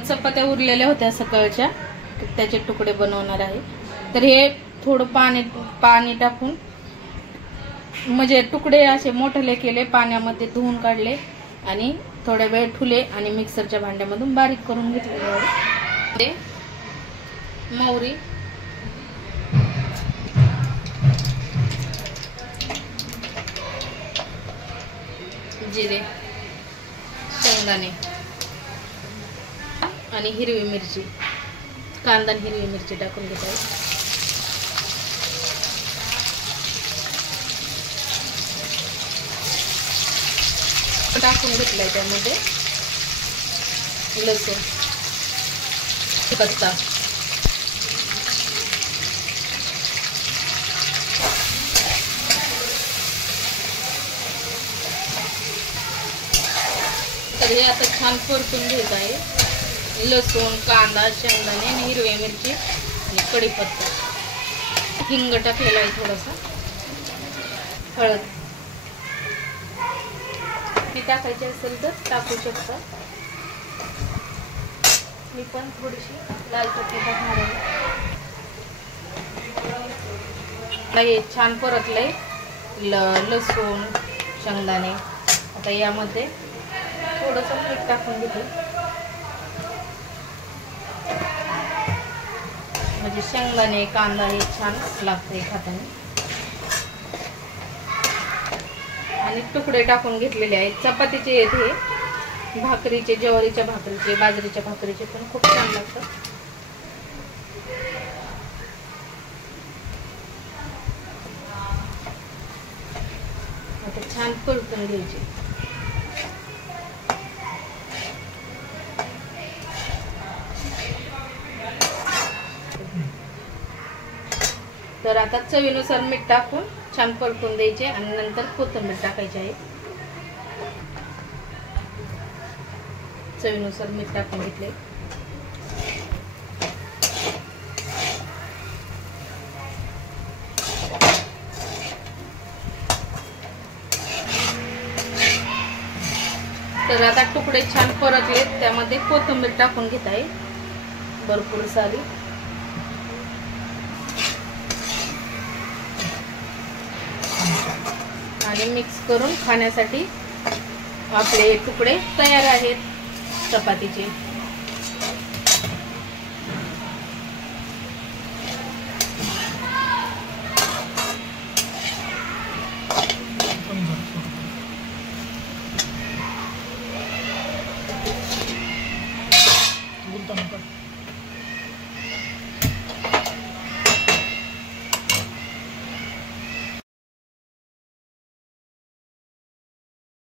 चपात्या उरलेल्या होत्या सकाळच्या, त्याचे तुकडे बनवणार आहे. तर हे थोडं पाणी टाकून म्हणजे तुकडे असे मोठे केले, पाण्यामध्ये धुवून काढले आणि थोड्या वेळ ठुले आणि मिक्सरच्या भांड्यामधून बारीक करून घेतलेले आहे. मोहरी, जिरे, शेंगदाणे आणि हिरवी मिरची, कांदा आणि हिरवी मिरची टाकून घेत आहे. टाकून घेतलाय त्यामध्ये लसूण, कच्चा, तर हे आता छान परतून घेत आहे. लसूण, कांदा, शेंगदाणे आणि हिरवी मिरची आणि कढीपत्ता, हिंग टाकलेला आहे, थोडासा हळद. हे टाकायचे असेल तर टाकू शकता. मी पण थोडीशी लाल चटणी टाकणार आहे. हे छान परतलंय लसूण, शेंगदाणे. आता यामध्ये थोडंसं मीठ टाकून घेते, म्हणजे शेंगदाणे कांदा हे छान लागते खाताना. आणि तुकडे टाकून घेतलेले आहेत. चपातीचे येते, भाकरीचे, ज्वारीच्या भाकरीचे, बाजरीच्या भाकरीचे पण खूप छान लागतात. आता छान परतून घ्यायचे. तर आता चवीनुसार मीठ टाकून छान परतून द्यायचे आणि नंतर कोथिंबीर टाकायची आहे. चवीनुसार मीठ टाकून घेतले. तर आता तुकडे छान परतले, त्यामध्ये कोथिंबीर टाकून घेत आहे भरपूर सारी. आणि मिक्स करून खाण्यासाठी आपले तुकडे तयार आहेत चपातीचे. बोलता